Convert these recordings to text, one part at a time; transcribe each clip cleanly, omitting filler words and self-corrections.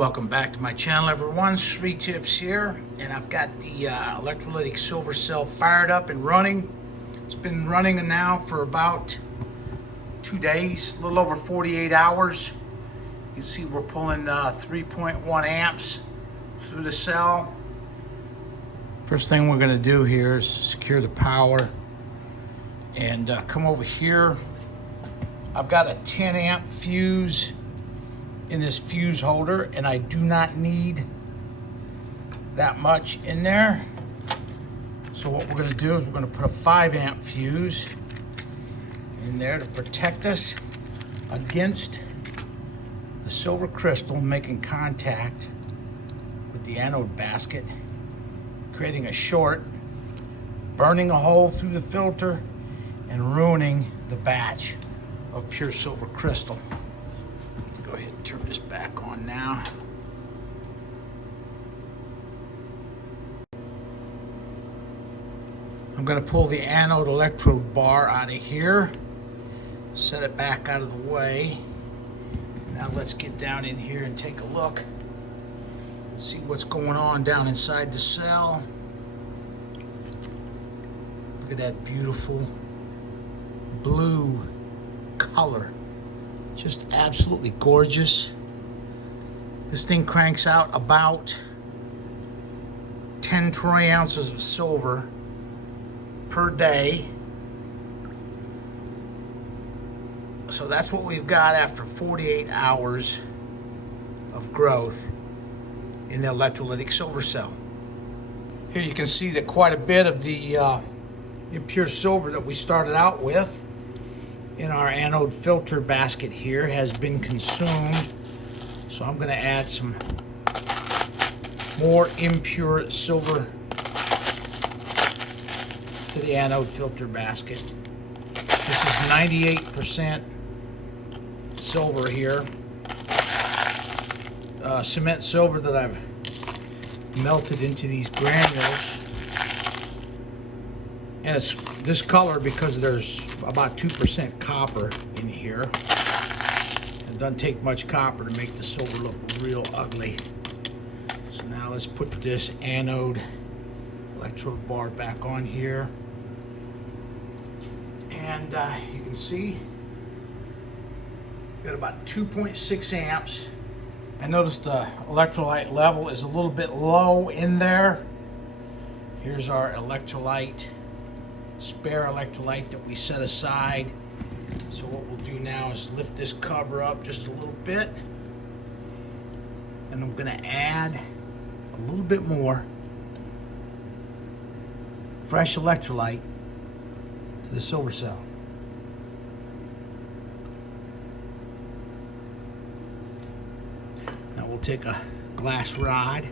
Welcome back to my channel, everyone. Sri Tips here, and I've got the electrolytic silver cell fired up and running. It's been running now for about 2 days, a little over 48 hours. You can see we're pulling 3.1 amps through the cell. First thing we're going to do here is secure the power and come over here. I've got a 10 amp fuse in this fuse holder, and I do not need that much in there. So what we're going to do is we're going to put a 5 amp fuse in there to protect us against the silver crystal making contact with the anode basket, creating a short, burning a hole through the filter, and ruining the batch of pure silver crystal. Go ahead and turn this back on now. I'm going to pull the anode electrode bar out of here, set it back out of the way. Now let's get down in here and take a look and see what's going on down inside the cell. Look at that beautiful blue color. Just absolutely gorgeous. This thing cranks out about 10 troy ounces of silver per day. So that's what we've got after 48 hours of growth in the electrolytic silver cell. Here you can see that quite a bit of the impure silver that we started out with in our anode filter basket here has been consumed. So I'm going to add some more impure silver to the anode filter basket. This is 98% silver here. Cement silver that I've melted into these granules. And it's this color because there's about 2% copper in here. It doesn't take much copper to make the silver look real ugly. So now let's put this anode electrode bar back on here. And you can see we've got about 2.6 amps. I noticed the electrolyte level is a little bit low in there. Here's our electrolyte, spare electrolyte that we set aside. So what we'll do now is lift this cover up just a little bit, and I'm going to add a little bit more fresh electrolyte to the silver cell. Now we'll take a glass rod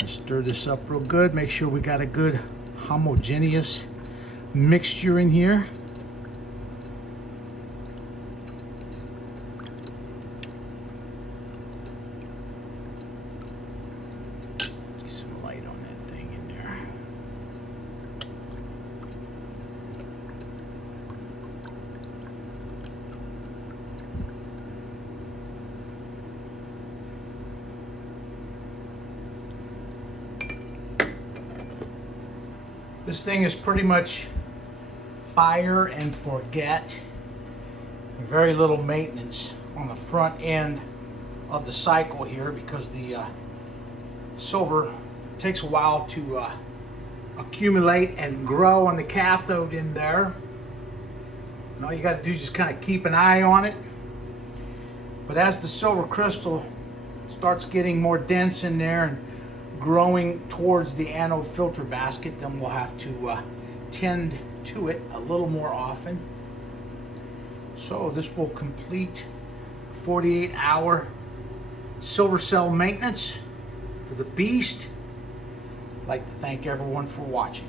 and stir this up real good. Make sure we got a good homogeneous mixture in here. Get some light on that thing in there. This thing is pretty much fire and forget. Very little maintenance on the front end of the cycle here because the silver takes a while to accumulate and grow on the cathode in there. And all you got to do is just kind of keep an eye on it. But as the silver crystal starts getting more dense in there and growing towards the anode filter basket, then we'll have to tend to it a little more often. So this will complete 48-hour silver cell maintenance for the beast. I'd like to thank everyone for watching.